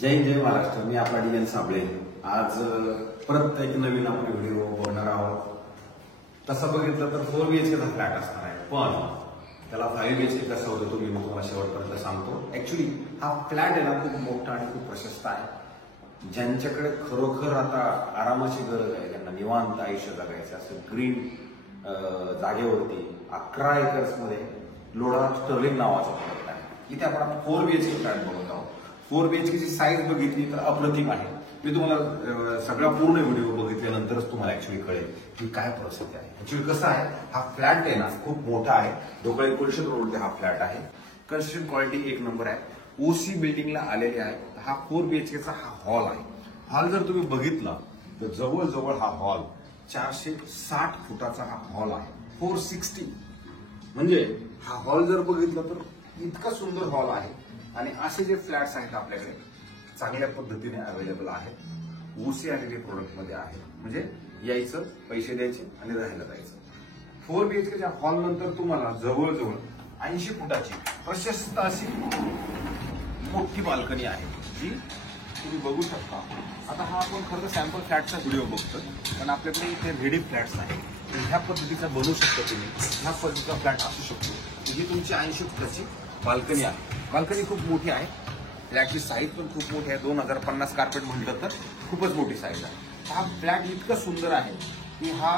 जय हिंद जय महाराष्ट्र. मी आपला D N Sable. आज परत एक नवीन आपण व्हिडिओ बघणार आहोत. तसं बघितलं तर 4 BHKचा फ्लॅट असणार आहे, पण त्याला 5 BHK कसं होतं तुम्ही मग तुम्हाला शेवटपर्यंत सांगतो. ऍक्च्युली हा फ्लॅट आहे ना खूप मोठा आणि खूप प्रशस्त आहे. ज्यांच्याकडे खरोखर आता आरामाची गरज आहे, त्यांना निवांत आयुष्य जगायचं असं ग्रीन जागेवरती 11 एकर्स मध्ये लोढा स्टर्लिंग नावाचा प्रोडक्ट आहे. इथे आपण 4 BHK फ्लॅट बघत आहोत. 4 BHK ची साईज बघितली तर अप्रतिम आहे. मी तुम्हाला सगळा पूर्ण व्हिडिओ बघितल्यानंतरच तुम्हाला ऍक्च्युली कळेल की काय परिस्थिती आहे. ऍक्च्युली कसं आहे, हा फ्लॅट आहे ना खूप मोठा आहे. ढोकळे कोळशेत रोडला हा फ्लॅट आहे. कन्स्ट्रक्शन क्वालिटी एक नंबर आहे. ओसी बिल्डिंगला आलेले आहे. हा 4 BHKचा हा हॉल आहे. हॉल जर तुम्ही बघितला तर जवळजवळ हा हॉल 460 फुटाचा हा हॉल आहे. 460 म्हणजे हा हॉल जर बघितला तर इतका सुंदर हॉल आहे. आणि असे जे फ्लॅट्स आहेत आपल्याकडे चांगल्या पद्धतीने अवेलेबल आहेत. ओसी आलेले प्रोडक्ट मध्ये आहे. म्हणजे यायचं, पैसे द्यायचे आणि राहायला जायचं. 4 BHKच्या हॉल नंतर तुम्हाला जवळजवळ 80 फुटाची प्रशस्त अशी मोठी बाल्कनी आहे, जी तुम्ही बघू शकता. आता हा आपण खरं सॅम्पल फ्लॅटचा व्हिडिओ बघतो, कारण आपल्याकडे इथे रेडी फ्लॅट्स आहेत. ह्या पद्धतीचा बनवू शकता तुम्ही. ह्या पद्धतीचा फ्लॅट असू शकतो. ही तुमची 80 फुटाची बाल्कनी आहे. बाल्कनी खूप मोठी आहे. फ्लॅटची साईज पण खूप मोठी आहे. 2050 कार्पेट म्हटलं तर खूपच मोठी साईज आहे. हा फ्लॅट इतका सुंदर आहे की हा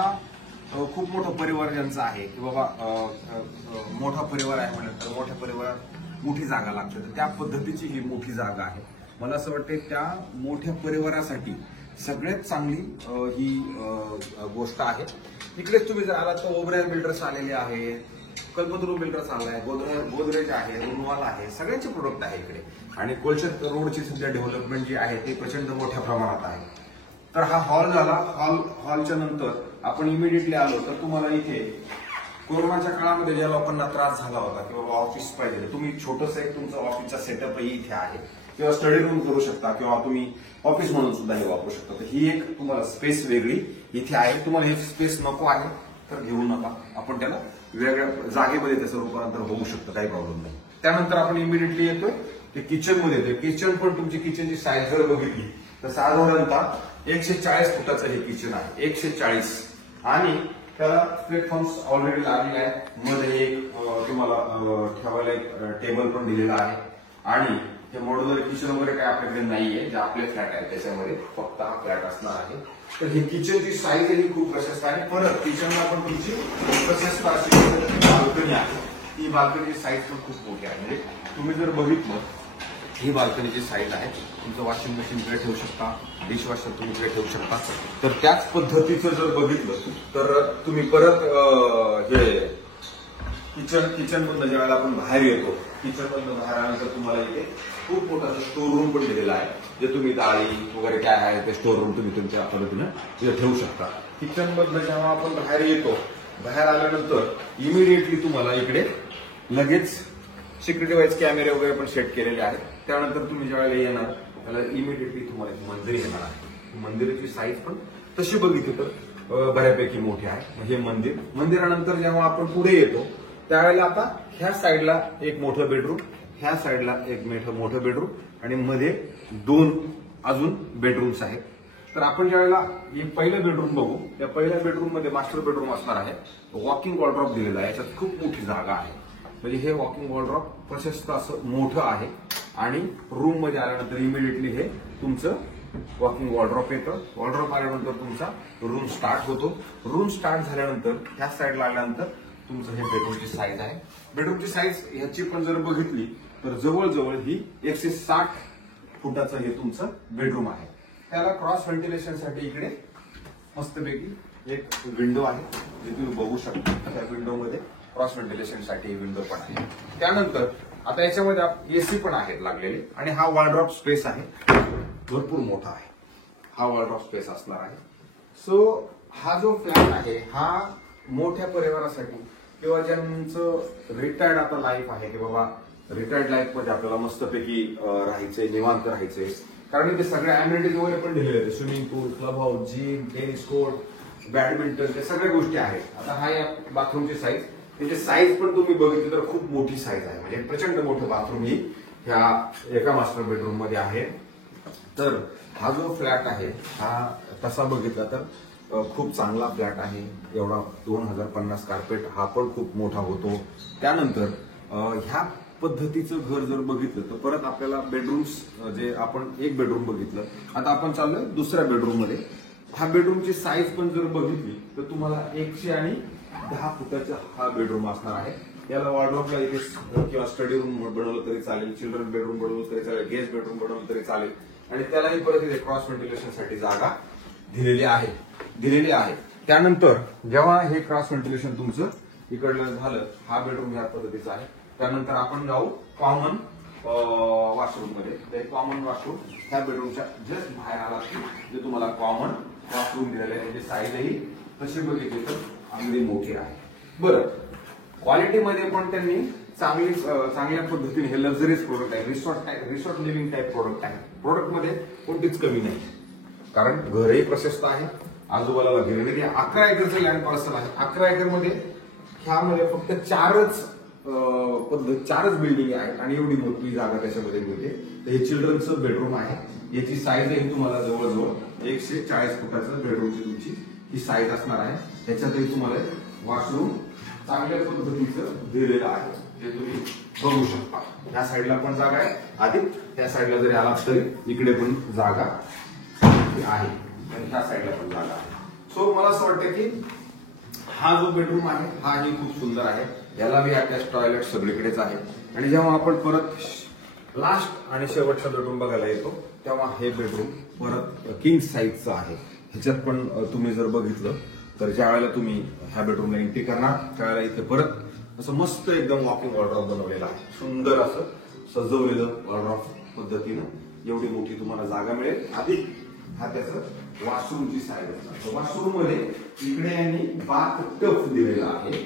खूप मोठा परिवार ज्यांचा आहे की बाबा मोठा परिवार आहे म्हणल्यानंतर मोठ्या परिवारात मोठी जागा लागते, तर त्या पद्धतीची ही मोठी जागा आहे. मला असं वाटतं त्या मोठ्या परिवारासाठी सगळ्यात चांगली ही गोष्ट आहे. इकडेच तुम्ही जर आलात तर ओबराय बिल्डर्स आलेले आहेत, कल्पतरू बिल्डर्स आलाय, गोदरेज आहे, रुनवाल आहे, सगळ्यांचे प्रोडक्ट आहे इकडे. आणि कोळशेत रोडची सध्या डेव्हलपमेंट जी आहे ते प्रचंड मोठ्या प्रमाणात आहे. तर हा हॉल झाला. हॉलच्या नंतर आपण इमिडिएटली आलो तर तुम्हाला इथे कोरोनाच्या काळामध्ये ज्या लोकांना त्रास झाला होता की बाबा ऑफिस पाहिजे, तुम्ही छोटंसं एक तुमचं ऑफिसचा सेटअपही इथे आहे, किंवा स्टडी रूम करू शकता, किंवा तुम्ही ऑफिस म्हणून सुद्धा हे वापरू शकता. तर ही एक तुम्हाला स्पेस वेगळी इथे आहे. तुम्हाला हे स्पेस नको आहे तर घेऊ नका. आपण त्याला वेगळ्या जागेमध्ये त्याचं रूपांतर होऊ शकतं, काही प्रॉब्लेम नाही. त्यानंतर आपण इमिडिएटली येतोय ते किचन मध्ये येतोय. किचन पण तुमची किचनची साईज जर बघितली तर साधारणतः 140 फुटाचं हे किचन आहे. 140. आणि त्याला प्लॅटफॉर्म्स ऑलरेडी लागलेले आहेत. मध्ये एक तुम्हाला ठेवायला एक टेबल पण दिलेला आहे. आणि हे मॉड्युलर किचन वगैरे काय आपल्याकडे नाहीये. जे आपले फ्लॅट आहे त्याच्यामध्ये फक्त हा फ्लॅट असणार आहे. तर ही किचनची साईज ही खूप प्रशस्त आहे. परत किचनला पण तुमची प्रशस्त अशी बाल्कनी आहे. ही बाल्कनीची साईज पण खूप मोठी आहे. म्हणजे तुम्ही जर बघितलं ही बाल्कनीची साईज आहे. तुमचं वॉशिंग मशीन इकडे ठेवू शकता, डिशवॉशर तुम्ही इकडे ठेवू शकता. तर त्याच पद्धतीचं जर बघितलं तर तुम्ही परत हे किचन मधनं ज्यावेळेला आपण बाहेर येतो, किचन मधनं बाहेर आल्यानंतर तुम्हाला इथे खूप मोठा स्टोर रूम पण दिलेला आहे. जे तुम्ही डाळी वगैरे काय आहे ते स्टोर रूम तुम्ही तुमच्या पद्धतीनं तिथे ठेवू शकता. किचन मधनं जेव्हा आपण बाहेर येतो, बाहेर आल्यानंतर इमिडिएटली तुम्हाला इकडे लगेच सिक्युरिटी वाईज कॅमेरे वगैरे पण सेट केलेले आहेत. त्यानंतर तुम्ही ज्यावेळेला येणार त्याला इमिडिएटली तुम्हाला मंदिर येणार आहे. मंदिराची साईज पण तशी बघितली तर बऱ्यापैकी मोठी आहे. हे मंदिरानंतर जेव्हा आपण पुढे येतो त्यावेळेला आता ह्या साईडला एक मोठं बेडरूम, ह्या साईडला एक मोठं बेडरूम आणि मध्ये 2 अजून बेडरूम्स आहेत. तर आपण ज्यावेळेला पहिलं बेडरूम बघू, त्या पहिल्या बेडरूम मध्ये मास्टर बेडरूम असणार आहे. वॉकिंग वॉर्डरोब दिलेला आहे. याच्यात खूप मोठी जागा आहे. म्हणजे हे वॉकिंग वॉर्डरोब प्रशस्त असं मोठं आहे. आणि रूम मध्ये आल्यानंतर इमिडिएटली हे तुमचं वॉकिंग वॉर्डरोब येतं. वॉर्डरोब आल्यानंतर तुमचा रूम स्टार्ट होतो. रूम स्टार्ट झाल्यानंतर ह्या साईडला आल्यानंतर तुमचं हे बेडरूमची साईज आहे. बेडरूमची साईज ह्याची पण जर बघितली तर जवळजवळ ही 160 फुटाचं हे तुमचं बेडरूम आहे. त्याला क्रॉस व्हेंटिलेशनसाठी इकडे मस्तपैकी एक विंडो आहे, जी तुम्ही बघू शकता. त्या विंडोमध्ये क्रॉस व्हेंटिलेशनसाठी विंडो पण आहे. त्यानंतर आता याच्यामध्ये एसी पण आहेत लागलेले. आणि हा वॉर्डरोब स्पेस आहे, भरपूर मोठा आहे. हा वॉर्डरोब स्पेस असणार आहे. सो हा जो फ्लॅट आहे हा मोठ्या परिवारासाठी किंवा ज्यांचं रिटायर्ड आता लाईफ आहे की बाबा रिटायर्ड लाईफ मध्ये आपल्याला मस्तपैकी राहायचंय, निवांत राहायचंय, कारण इथे सगळ्या अॅम्युनिटीज वगैरे पण दिलेले आहेत. Swimming pool, club house, gym, tennis court, badminton, त्या सगळ्या गोष्टी आहेत. आता हा या बाथरूमची साईज, त्याची साईज पण तुम्ही बघितली तर खूप मोठी साईज आहे. म्हणजे प्रचंड मोठं बाथरूम ही ह्या एका मास्टर बेडरूम मध्ये आहे. तर हा जो फ्लॅट आहे हा तसा बघितला तर खूप चांगला फ्लॅट आहे. एवढा 2050 कार्पेट हा पण खूप मोठा होतो. त्यानंतर ह्या पद्धतीचं घर जर बघितलं तर परत आपल्याला बेडरूम्स जे आपण एक बेडरूम बघितलं, आता आपण चाललोय दुसऱ्या बेडरूम मध्ये. हा बेडरूमची साईज पण जर बघितली तर तुम्हाला 110 फुटाचा हा बेडरूम असणार आहे. याला वॉर्डरोबला इथे किंवा स्टडी रूम बनवलं तरी चालेल, चिल्ड्रन बेडरूम बनवलं तरी चालेल, गेस्ट बेडरूम बनवलं तरी चालेल. आणि त्यालाही परत इथे क्रॉस व्हेंटिलेशन साठी जागा दिलेली आहे. त्यानंतर जेव्हा हे क्रॉस व्हेंटिलेशन तुमचं इकडलं झालं, हा बेडरूम या पद्धतीचा आहे. त्यानंतर आपण जाऊ कॉमन वॉशरूम मध्ये. तर कॉमन वॉशरूम ह्या बेडरूमच्या जस्ट बाहेर आला की जे तुम्हाला कॉमन वॉशरूम दिलेले आहे, त्याची साईजही तशी बघितली तर अगदी मोठी आहे. बरं, क्वालिटीमध्ये पण त्यांनी चांगल्या पद्धतीने हे लक्झरीज प्रोडक्ट आहे, रिसॉर्ट लिव्हिंग टाईप प्रोडक्ट आहे. प्रोडक्टमध्ये कोणतीच कमी नाही, कारण घरही प्रशस्त आहे, आजूबाजूला ग्रीनरी. 11 एकरचं लँड पार्सल आहे. 11 एकर मध्ये ह्यामध्ये फक्त चारच बिल्डिंग आहेत आणि एवढी मोठी जागा त्याच्यामध्ये मिळते. तर हे चिल्ड्रनचं बेडरूम आहे. याची साईजही तुम्हाला जवळजवळ 140 फुटाचं बेडरूमची तुमची ही साईज असणार आहे. त्याच्यातही तुम्हाला वॉशरूम चांगल्या पद्धतीचं दिलेलं आहे, ते तुम्ही बघू शकता. या साईडला पण जागा आहे, आधी त्या साईडला जरी आला तरी इकडे पण जागा आहे आणि ह्या साईडला पण जागा आहे. सो मला असं वाटतं की हा जो बेडरूम आहे हाही खूप सुंदर आहे. याला बी अटॅच टॉयलेट सगळीकडेच आहे. आणि जेव्हा आपण परत लास्ट आणि शेवटचा बेडरूम बघायला येतो तेव्हा हे बेडरूम परत किंग साईजचं आहे. ह्याच्यात पण तुम्ही जर बघितलं तर ज्या वेळेला तुम्ही ह्या बेडरूमला एंट्री करणार त्यावेळेला इथे परत असं मस्त एकदम वॉकिंग वॉर्डरोब बनवलेलं आहे. सुंदर असं सजवलेलं वॉर्डरोब पद्धतीनं एवढी मोठी तुम्हाला जागा मिळेल. आधी हा त्याचं वॉशरूमची साईज असणार. वॉशरूम मध्ये इकडे यांनी बाथ टब दिलेला आहे,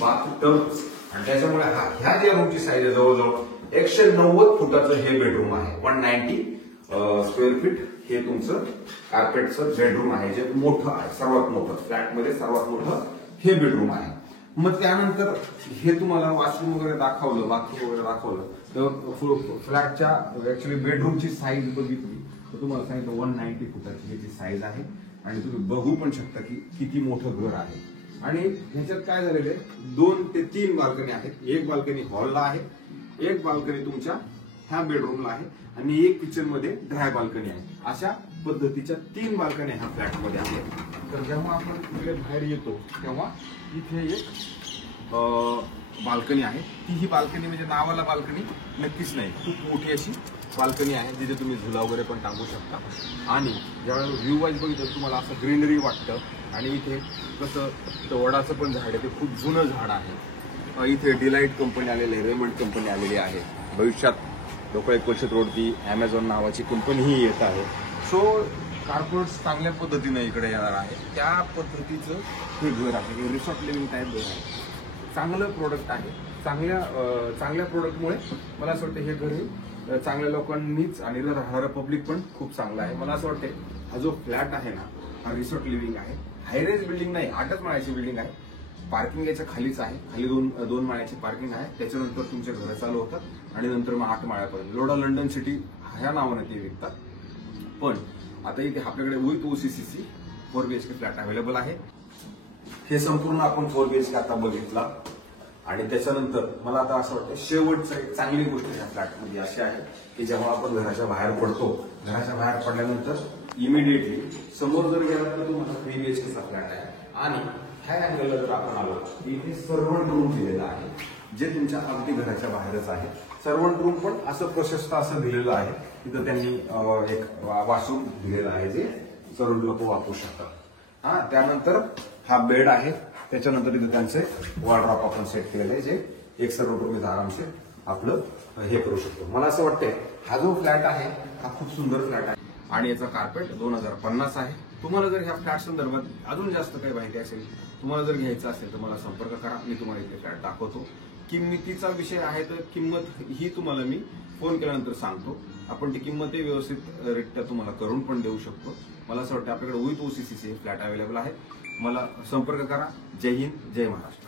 बाथ टब. आणि त्याच्यामुळे ह्या ज्या रूमची साईज आहे जवळजवळ 190 फुटाचं हे बेडरूम आहे. 190 स्क्वेअर फीट हे तुमचं कार्पेटचं बेडरूम आहे, जे मोठं आहे, सर्वात मोठं फ्लॅटमध्ये सर्वात मोठं हे बेडरूम आहे. मग त्यानंतर हे तुम्हाला वॉशरूम वगैरे दाखवलं, बाथरूम वगैरे दाखवलं, तर फ्लॅटच्या ऍक्च्युअली बेडरूमची साईज बघितली तर तुम्हाला सांगितलं 190 फुटाची ह्याची साईज आहे. आणि तुम्ही बघू पण शकता की किती मोठं घर आहे. आणि ह्याच्यात काय झालेलं आहे, 2 ते 3 बाल्कनी आहेत. एक बाल्कनी हॉलला आहे, एक बाल्कनी तुमच्या ह्या बेडरूमला आहे आणि एक किचन मध्ये ड्राय बाल्कनी आहे. अशा पद्धतीच्या 3 बाल्कनी ह्या फ्लॅटमध्ये आहेत. तर जेव्हा आपण इकडे बाहेर येतो तेव्हा इथे एक बाल्कनी आहे. ही बाल्कनी म्हणजे नावाला बाल्कनी नक्कीच नाही, खूप मोठी अशी बाल्कनी आहे जिथे तुम्ही झुला वगैरे पण टाकू शकता. आणि ज्यावेळेला व्ह्यू वाईज बघितलं तुम्हाला असं ग्रीनरी वाटतं. आणि इथे कसं वडाचं पण झाड आहे, ते खूप जुनं झाड आहे. इथे डिलाइट कंपनी आलेली आहे, रेमंड कंपनी आलेली आहे. भविष्यात लोकल कोलशेत रोडची अमेझॉन नावाची कंपनीही येत आहे. सो कार्पोरेट्स चांगल्या पद्धतीने इकडे येणार आहे. त्या पद्धतीचं हे घर आहे, हे रिसॉर्ट लिव्हिंग टाईप घर आहे. चांगलं प्रोडक्ट आहे. चांगल्या प्रोडक्टमुळे मला असं वाटतं हे घर चांगल्या लोकांनीच आणि राहणारं पब्लिक पण खूप चांगलं आहे. मला असं वाटतं हा जो फ्लॅट आहे ना हा रिसॉर्ट लिव्हिंग आहे. हायरेज बिल्डिंग नाही, 8च माळ्याची बिल्डिंग आहे. पार्किंग याच्या खालीच आहे, खाली दोन माळ्याची पार्किंग आहे. त्याच्यानंतर तुमचे घर चालू होतात आणि नंतर मग 8 माळ्यापर्यंत लोडा लंडन सिटी ह्या नावाने ते विकतात. पण आता इथे आपल्याकडे with OCCC 4 BHK flat available आहे. हे संपूर्ण आपण 4 BHK आता बघितला. आणि त्याच्यानंतर मला आता असं वाटतं शेवटचं एक चांगली गोष्ट ह्या फ्लॅटमध्ये अशी आहे की जेव्हा आपण घराच्या बाहेर पडतो, घराच्या बाहेर पडल्यानंतर इमिडिएटली समोर जर गेला तर तुम्हाला 3 BHK चा फ्लॅट आहे. आणि ह्या अँगलला जर आपण आलो इथे सर्वंट रूम दिलेला आहे, जे तुमच्या अगदी घराच्या बाहेरच आहे. सर्वंट रूम पण असं प्रशस्त असं दिलेलं आहे. तिथं त्यांनी एक वॉशरूम दिलेला आहे जे सर्वंट लोक वापरू शकतात. त्यानंतर हा बेड आहे. त्याच्यानंतर इथे त्यांचे वॉर्डरोब आपण सेट केलेलं आहे, जे एक सर्वंट रूम आरामशीर आपलं हे करू शकतो. मला असं वाटतंय हा जो फ्लॅट आहे हा खूप सुंदर फ्लॅट आहे आणि याचा कार्पेट 2050 आहे. तुम्हाला जर ह्या फ्लॅट संदर्भात अजून जास्त काही माहिती असेल, तुम्हाला जर घ्यायचं असेल तर मला संपर्क करा. मी तुम्हाला इथे फ्लॅट दाखवतो. किंमतीचा विषय आहे तर किंमत ही तुम्हाला मी फोन केल्यानंतर सांगतो. आपण ती किंमतही व्यवस्थित रित्या तुम्हाला करून पण देऊ शकतो. मला असं वाटतं आपल्याकडे विथ OCCC फ्लॅट अवेलेबल आहे. मला संपर्क करा. जय हिंद, जय महाराष्ट्र.